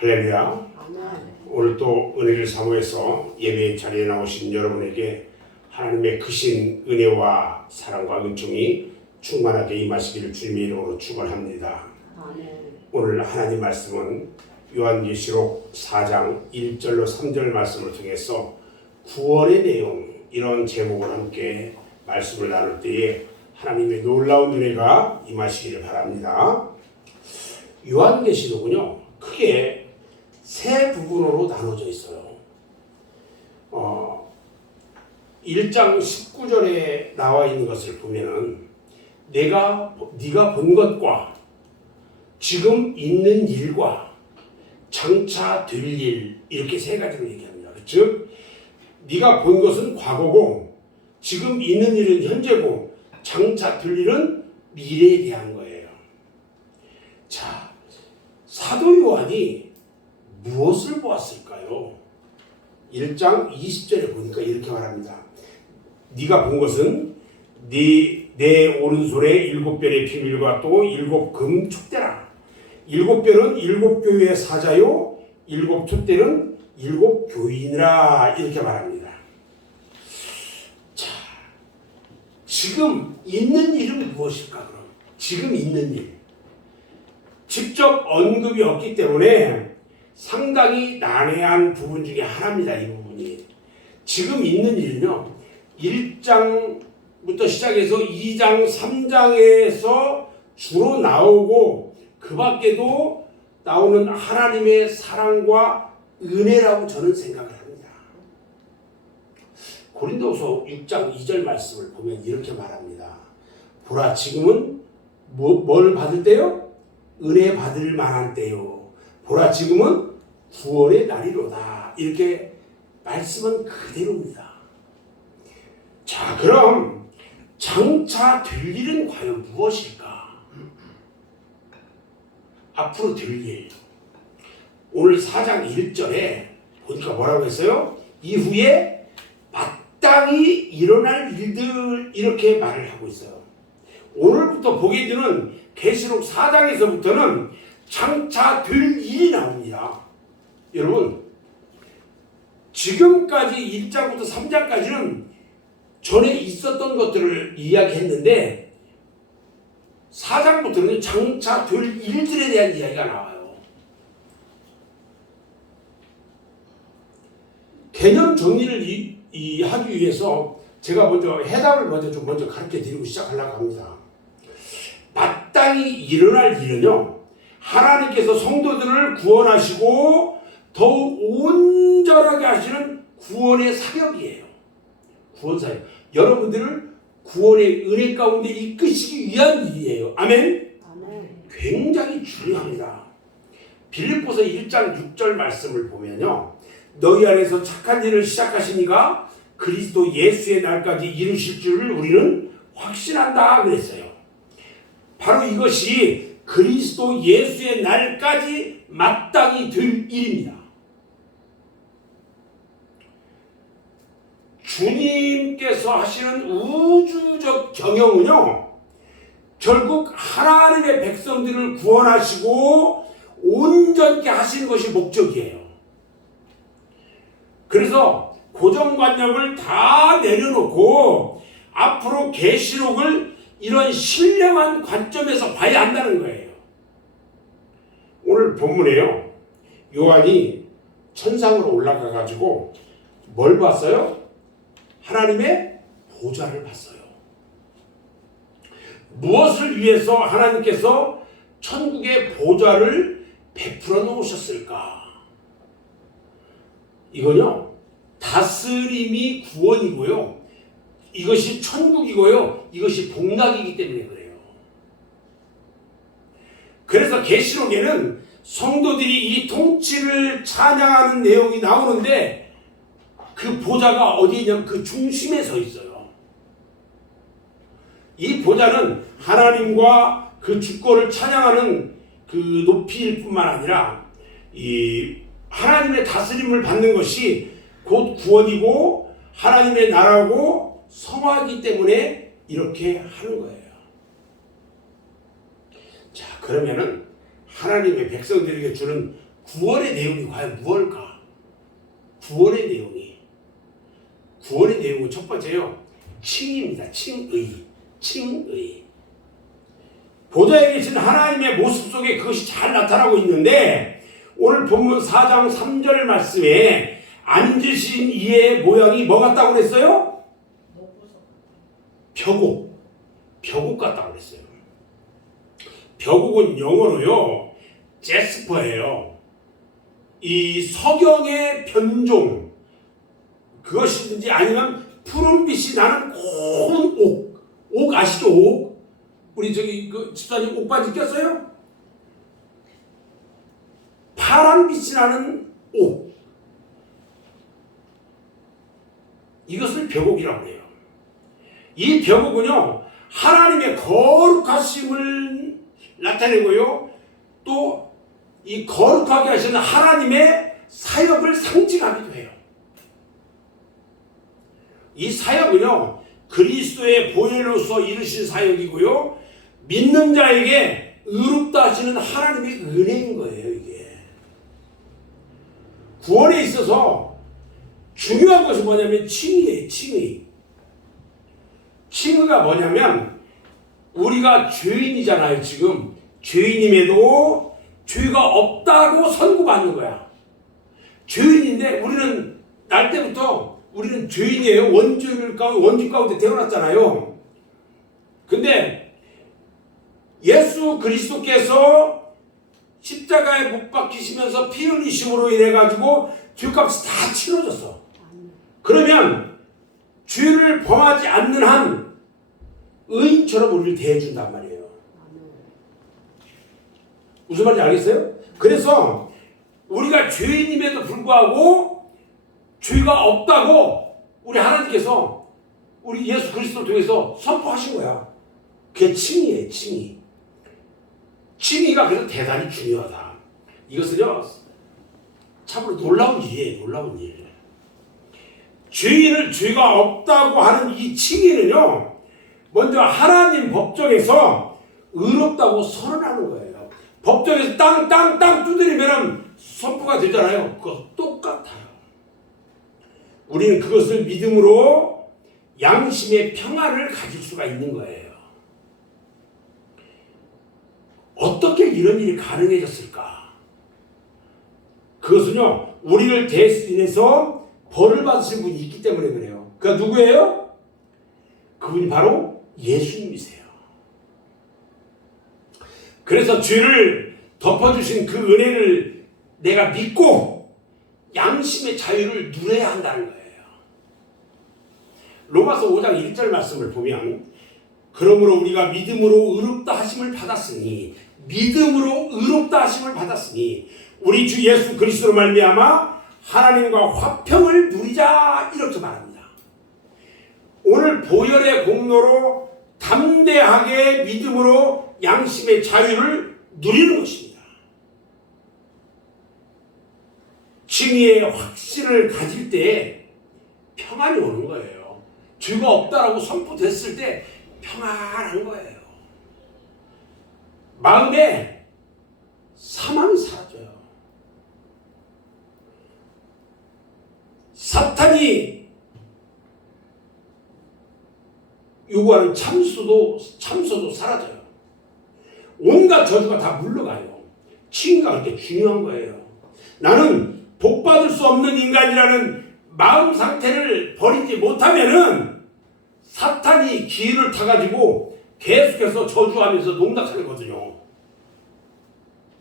할렐루야. 오늘 또 은혜를 사모해서 예배 자리에 나오신 여러분에게 하나님의 크신 은혜와 사랑과 은총이 충만하게 임하시기를 주님의 이름으로 축원합니다. 오늘 하나님 말씀은 요한계시록 4장 1절로 3절 말씀을 통해서 구원의 내용, 이런 제목을 함께 말씀을 나눌 때에 하나님의 놀라운 은혜가 임하시기를 바랍니다. 요한계시록은요, 크게 세 부분으로 나눠져 있어요. 1장 19절에 나와 있는 것을 보면은 네가 본 것과 지금 있는 일과 장차 될 일, 이렇게 세 가지로 얘기합니다. 즉 네가 본 것은 과거고 지금 있는 일은 현재고 장차 될 일은 미래에 대한 거예요. 자, 사도 요한이 무엇을 보았을까요? 1장 20절에 보니까 이렇게 말합니다. 네가 본 것은 내 오른손에 7별의 비밀과 또 7금 촛대라. 7별은 7교회의 사자요, 7촛대는 7교인이라, 이렇게 말합니다. 자, 지금 있는 일은 무엇일까? 그럼 지금 있는 일, 직접 언급이 없기 때문에 상당히 난해한 부분 중에 하나입니다. 이 부분이. 지금 있는 일은요, 1장부터 시작해서 2장, 3장에서 주로 나오고 그 밖에도 나오는 하나님의 사랑과 은혜라고 저는 생각을 합니다. 고린도후서 6장 2절 말씀을 보면 이렇게 말합니다. 보라, 지금은 뭘 받을 때요? 은혜 받을 만한 때요. 보라, 지금은 구원의 날이로다. 이렇게 말씀은 그대로입니다. 자, 그럼 장차 될 일은 과연 무엇일까? 앞으로 될 일. 오늘 4장 1절에 보니까 뭐라고 했어요? 이후에 마땅히 일어날 일들, 이렇게 말을 하고 있어요. 오늘부터 보게 되는 계시록 4장에서부터는 장차 될 일이 나옵니다. 여러분, 지금까지 1장부터 3장까지는 전에 있었던 것들을 이야기했는데 4장부터는 장차 될 일들에 대한 이야기가 나와요. 개념 정리를 하기 위해서 제가 먼저 해답을 먼저 가르쳐 드리고 시작하려고 합니다. 마땅히 일어날 일은요, 하나님께서 성도들을 구원하시고 더욱 온전하게 하시는 구원의 사역이에요. 구원 사역. 여러분들을 구원의 은혜 가운데 이끄시기 위한 일이에요. 아멘? 굉장히 중요합니다. 빌립보서 1장 6절 말씀을 보면요, 너희 안에서 착한 일을 시작하시니가 그리스도 예수의 날까지 이루실 줄을 우리는 확신한다 그랬어요. 바로 이것이 그리스도 예수의 날까지 마땅히 될 일입니다. 주님께서 하시는 우주적 경영은요, 결국 하나님의 백성들을 구원하시고 온전케 하시는 것이 목적이에요. 그래서 고정관념을 다 내려놓고 앞으로 계시록을 이런 신령한 관점에서 봐야 한다는 거예요. 오늘 본문에요, 요한이 천상으로 올라가 가지고 뭘 봤어요? 하나님의 보좌를 봤어요. 무엇을 위해서 하나님께서 천국의 보좌를 베풀어 놓으셨을까? 이건요, 다스림이 구원이고요, 이것이 천국이고요, 이것이 복락이기 때문에 그래요. 그래서 계시록에는 성도들이 이 통치를 찬양하는 내용이 나오는데 그 보좌가 어디에 있냐면 그 중심에 서 있어요. 이 보좌는 하나님과 그 주권을 찬양하는 그 높이일 뿐만 아니라 이 하나님의 다스림을 받는 것이 곧 구원이고 하나님의 나라고 성화이기 때문에 이렇게 하는 거예요. 자, 그러면은 하나님의 백성들에게 주는 구원의 내용이 과연 무엇일까? 구원의 내용은 첫 번째요. 칭입니다. 칭의. 보좌에 계신 하나님의 모습 속에 그것이 잘 나타나고 있는데 오늘 본문 4장 3절 말씀에 앉으신 이의 모양이 뭐 같다고 그랬어요? 벼곡 같다고 그랬어요. 벼곡은 영어로요. 제스퍼예요. 이 석영의 변종 그것이든지 아니면 푸른빛이 나는 고운 옥 아시죠? 옥? 우리 저기 그 집사님 옥바지 꼈어요? 파란빛이 나는 옥. 이것을 벼곡이라고 해요. 이 벼곡은요 하나님의 거룩하심을 나타내고요 또 이 거룩하게 하시는 하나님의 사역을 상징하기도 해요. 이 사역은요 그리스도의 보혈로서 이루신 사역이고요 믿는 자에게 의롭다 하시는 하나님의 은혜인 거예요. 이게 구원에 있어서 중요한 것이 뭐냐면 칭의예요. 칭의가 뭐냐면 우리가 죄인이잖아요. 지금 죄인임에도 죄가 없다고 선고받는 거야. 죄인인데 우리는 날 때부터 우리는 죄인이에요. 원죄 가운데 태어났잖아요. 근데 예수 그리스도께서 십자가에 못 박히시면서 피 흘리심으로 인해 가지고 죄값이 다 치러졌어. 그러면 죄를 범하지 않는 한 의인처럼 우리를 대해준단 말이에요. 무슨 말인지 알겠어요? 그래서 우리가 죄인임에도 불구하고 죄가 없다고 우리 하나님께서 우리 예수 그리스도를 통해서 선포하신 거야. 그게 칭의예요. 칭의가 그래서 대단히 중요하다. 이것은요 참으로 놀라운 일이에요. 죄인을 죄가 없다고 하는 이 칭의는요 먼저 하나님 법정에서 의롭다고 선언하는 거예요. 법정에서 땅 두드리면 선포가 되잖아요. 그거 똑같아요. 우리는 그것을 믿음으로 양심의 평안을 가질 수가 있는 거예요. 어떻게 이런 일이 가능해졌을까? 그것은요 우리를 대신해서 벌을 받으신 분이 있기 때문에 그래요. 그가 누구예요? 그분이 바로 예수님이세요. 그래서 죄를 덮어주신 그 은혜를 내가 믿고 양심의 자유를 누려야 한다는 거예요. 로마서 5장 1절 말씀을 보면 그러므로 우리가 믿음으로 의롭다 하심을 받았으니 우리 주 예수 그리스도로 말미암아 하나님과 화평을 누리자 이렇게 말합니다. 오늘 보혈의 공로로 담대하게 믿음으로 양심의 자유를 누리는 것입니다. 칭의의 확신을 가질 때 평안이 오는 거예요. 죄가 없다라고 선포됐을 때 평안한 거예요. 마음에 사망이 사라져요. 사탄이 요구하는 참소도 사라져요. 온갖 저주가 다 물러가요. 칭의가 그렇게 중요한 거예요. 나는 복받을 수 없는 인간이라는 마음 상태를 버리지 못하면은 사탄이 기회를 타가지고 계속해서 저주하면서 농락하거든요.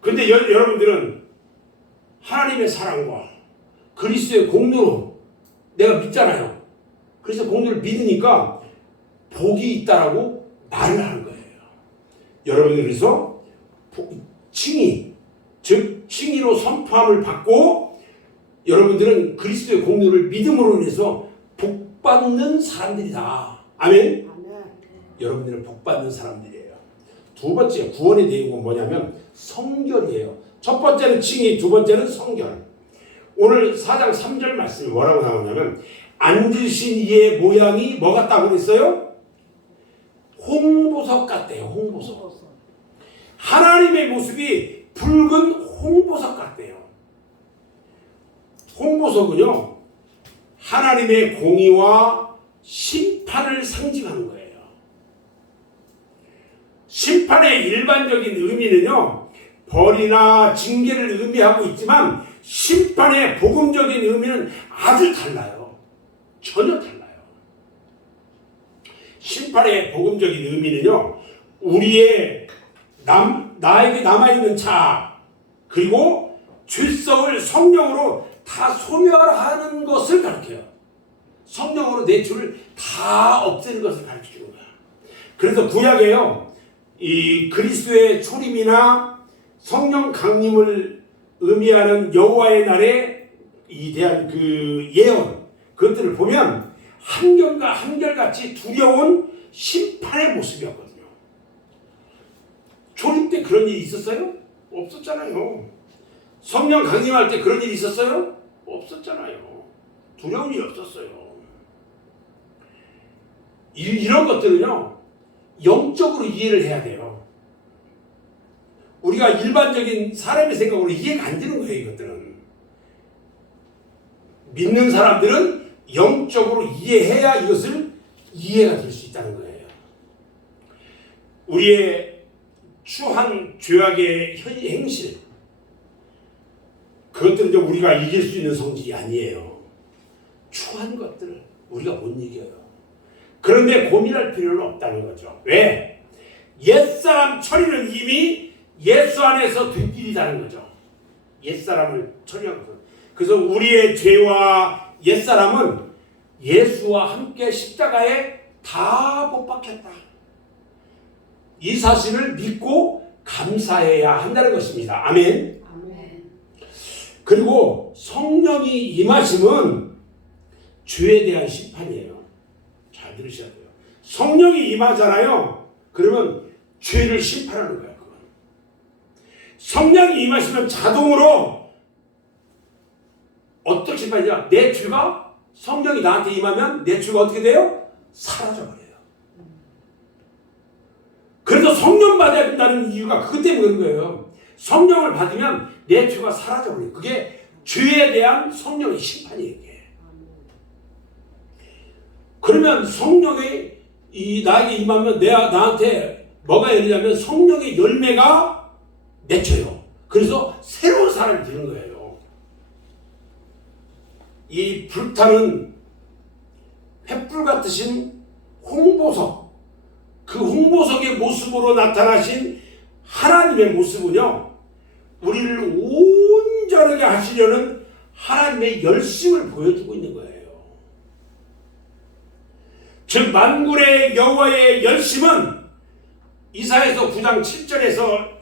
근데 여러분들은 하나님의 사랑과 그리스도의 공로로 내가 믿잖아요. 그래서 공로를 믿으니까 복이 있다라고 말을 하는 거예요. 여러분들 그래서 칭의, 즉 칭의로 선포함을 받고 여러분들은 그리스도의 공로를 믿음으로 인해서 복받는 사람들이다. 아멘? 여러분들은 복받는 사람들이에요. 두 번째 구원의 내용은 뭐냐면 성결이에요. 첫 번째는 칭의, 두 번째는 성결. 오늘 4장 3절 말씀이 뭐라고 나오냐면 앉으신 이의 모양이 뭐 같다고 그랬어요? 홍보석 같대요. 홍보석. 하나님의 모습이 붉은 홍보석 같대요. 홍보석은요, 하나님의 공의와 심판을 상징하는 거예요. 심판의 일반적인 의미는요, 벌이나 징계를 의미하고 있지만 심판의 복음적인 의미는 아주 달라요. 전혀 달라요. 심판의 복음적인 의미는요, 우리의 나에게 남아있는 자, 그리고 죄성을 성령으로 다 소멸하는 것을 가르쳐요. 성령으로 내 죄를 다 없애는 것을 가르쳐주는 거야. 그래서 구약에요, 이 그리스도의 초림이나 성령 강림을 의미하는 여호와의 날에 이 대한 그 예언, 그것들을 보면 한결같이 두려운 심판의 모습이었거든요. 초림 때 그런 일이 있었어요? 없었잖아요. 성령 강림할 때 그런 일이 있었어요? 없었잖아요. 두려운 일이 없었어요. 이런 것들은요, 영적으로 이해를 해야 돼요. 우리가 일반적인 사람의 생각으로 이해가 안 되는 거예요, 이것들은. 믿는 사람들은 영적으로 이해해야 이것을 이해가 될 수 있다는 거예요. 우리의 추한 죄악의 행실, 그것들은 우리가 이길 수 있는 성질이 아니에요. 추한 것들을 우리가 못 이겨요. 그런데 고민할 필요는 없다는 거죠. 왜? 옛사람 처리는 이미 예수 안에서 된 일이라는 거죠. 옛사람을 처리한 것은. 그래서 우리의 죄와 옛사람은 예수와 함께 십자가에 다 못 박혔다. 이 사실을 믿고 감사해야 한다는 것입니다. 아멘. 아멘. 그리고 성령이 임하심은 죄에 대한 심판이에요. 잘 들으셔야 돼요. 성령이 임하잖아요. 그러면 죄를 심판하는 거예요. 그건. 성령이 임하시면 자동으로 어떻게 심판이냐? 내 죄가, 성령이 나한테 임하면 내 죄가 어떻게 돼요? 사라져버려요. 그래서 성령 받아야 된다는 이유가 그것 때문에 그런 거예요. 성령을 받으면 내 죄가 사라져버려요. 그게 죄에 대한 성령의 심판이에요. 이게. 그러면 성령이 나에게 임하면 나한테 뭐가 열리냐면 성령의 열매가 맺혀요. 그래서 새로운 사람이 되는 거예요. 이 불타는 횃불 같으신 홍보석, 그 홍보석의 모습으로 나타나신 하나님의 모습은요, 우리를 온전하게 하시려는 하나님의 열심을 보여주고 있는 거예요. 즉 만군의 여호와의 열심은 이사야서 9장 7절에서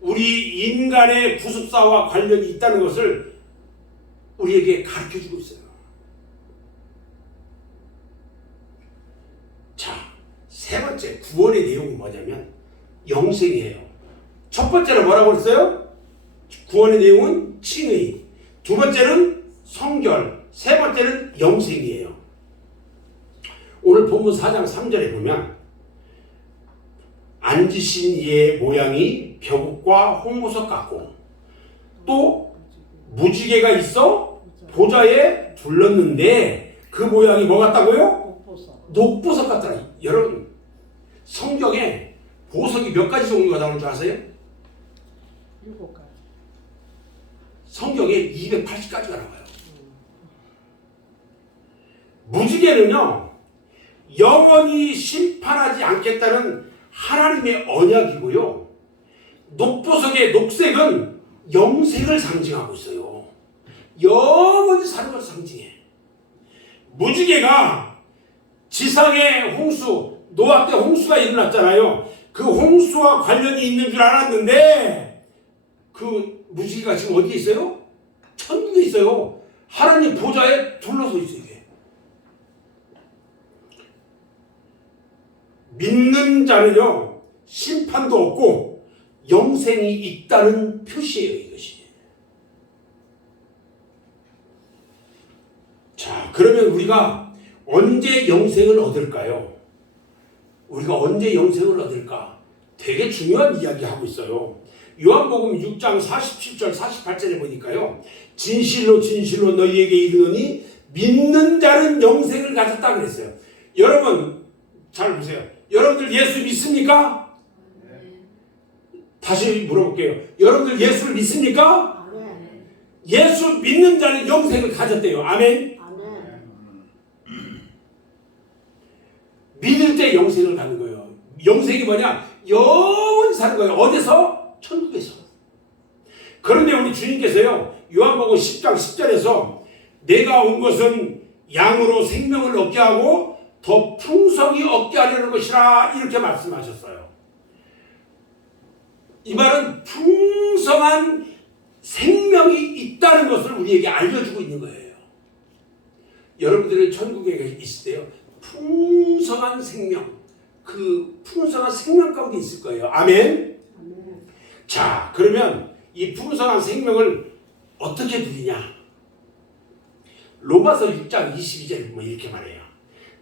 우리 인간의 구습사와 관련이 있다는 것을 우리에게 가르쳐주고 있어요. 자, 세 번째 구원의 내용은 뭐냐면 영생이에요. 첫 번째는 뭐라고 했어요? 구원의 내용은 칭의, 두 번째는 성결, 세 번째는 영생이에요. 오늘 본문 4장 3절에 보면 앉으신 이의 모양이 벼국과 홍보석 같고 또 무지개가 있어 보좌에 둘렀는데 그 모양이 뭐 같다고요? 녹보석 같더라. 여러분, 성경에 보석이 몇 가지 종류가 나오는 줄 아세요? 7가지. 성경에 280가지가 나와요. 무지개는요, 영원히 심판하지 않겠다는 하나님의 언약이고요. 녹보석의 녹색은 영생을 상징하고 있어요. 영원히 사는 걸 상징해. 무지개가 지상의 홍수, 노아 때 홍수가 일어났잖아요. 그 홍수와 관련이 있는 줄 알았는데 그 무지개가 지금 어디에 있어요? 천국에 있어요. 하나님 보좌에 둘러서 있어요. 이게. 믿는 자는요, 심판도 없고 영생이 있다는 표시예요. 이것이. 자, 그러면 우리가 언제 영생을 얻을까요? 우리가 언제 영생을 얻을까? 되게 중요한 이야기 하고 있어요. 요한복음 6장 47절 48절에 보니까요. 진실로 진실로 너희에게 이르노니 믿는 자는 영생을 가졌다 그랬어요. 여러분 잘 보세요. 여러분들 예수 믿습니까? 다시 물어볼게요. 여러분들 예수를 믿습니까? 아멘. 예수 믿는 자는 영생을 가졌대요. 아멘. 아멘. 믿을 때 영생을 갖는 거예요. 영생이 뭐냐? 영원히 사는 거예요. 어디서? 천국에서. 그런데 우리 주님께서요. 요한복음 10장 10절에서 내가 온 것은 양으로 생명을 얻게 하고 더 풍성히 얻게 하려는 것이라 이렇게 말씀하셨어요. 이 말은 풍성한 생명이 있다는 것을 우리에게 알려주고 있는 거예요. 여러분들은 천국에 있을 때요. 풍성한 생명, 그 풍성한 생명 가운데 있을 거예요. 아멘. 아멘. 자, 그러면 이 풍성한 생명을 어떻게 누리냐? 로마서 6장 22절에 보면 이렇게 말해요.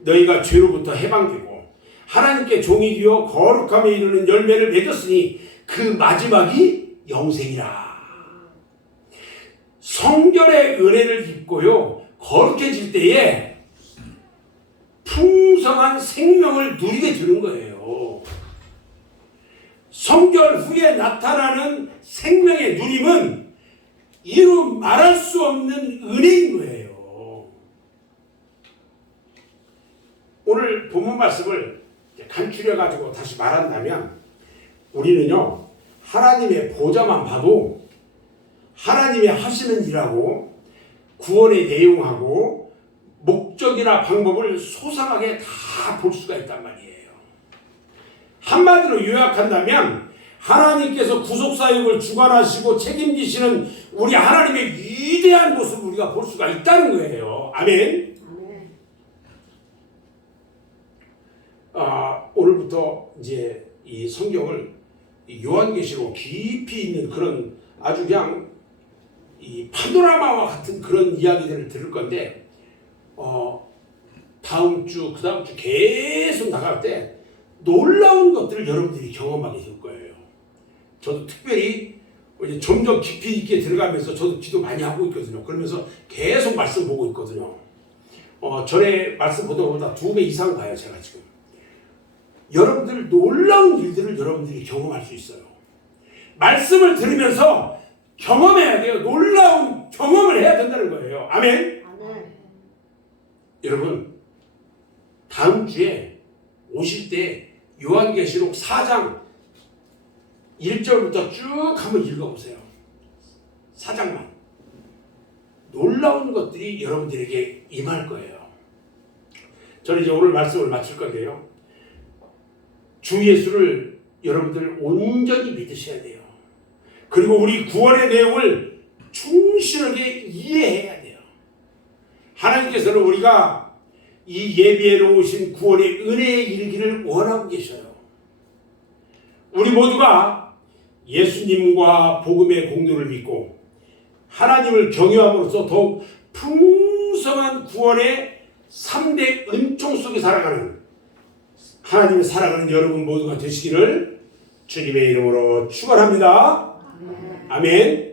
너희가 죄로부터 해방되고 하나님께 종이 되어 거룩함에 이르는 열매를 맺었으니 그 마지막이 영생이라. 성결의 은혜를 입고요. 거룩해질 때에 풍성한 생명을 누리게 되는 거예요. 성결 후에 나타나는 생명의 누림은 이루 말할 수 없는 은혜인 거예요. 오늘 본문 말씀을 간추려가지고 다시 말한다면 우리는요. 하나님의 보좌만 봐도 하나님의 하시는 일하고 구원의 내용하고 목적이나 방법을 소상하게 다 볼 수가 있단 말이에요. 한마디로 요약한다면 하나님께서 구속사역을 주관하시고 책임지시는 우리 하나님의 위대한 모습을 우리가 볼 수가 있다는 거예요. 아멘. 아멘. 오늘부터 이제 이 성경을 요한계시록 깊이 있는 그런 아주 그냥 이 파노라마와 같은 그런 이야기들을 들을 건데 다음 주, 그 다음 주 계속 나갈 때 놀라운 것들을 여러분들이 경험하게 될 거예요. 저도 특별히 이제 점점 깊이 있게 들어가면서 저도 기도 많이 하고 있거든요. 그러면서 계속 말씀 보고 있거든요. 전에 말씀 보던 것보다 2배 이상 봐요, 제가 지금. 여러분들 놀라운 일들을 여러분들이 경험할 수 있어요. 말씀을 들으면서 경험해야 돼요. 놀라운 경험을 해야 된다는 거예요. 아멘. 아멘. 여러분 다음 주에 오실 때 요한계시록 4장 1절부터 쭉 한번 읽어보세요. 4장만. 놀라운 것들이 여러분들에게 임할 거예요. 저는 이제 오늘 말씀을 마칠 건데요. 주 예수를 여러분들 온전히 믿으셔야 돼요. 그리고 우리 구원의 내용을 충실하게 이해해야 돼요. 하나님께서는 우리가 이 예비로 오신 구원의 은혜에 이르기를 원하고 계셔요. 우리 모두가 예수님과 복음의 공로를 믿고 하나님을 경외함으로써 더욱 풍성한 구원의 3대 은총 속에 살아가는 하나님을 사랑하는 여러분 모두가 되시기를 주님의 이름으로 축원합니다. 아멘.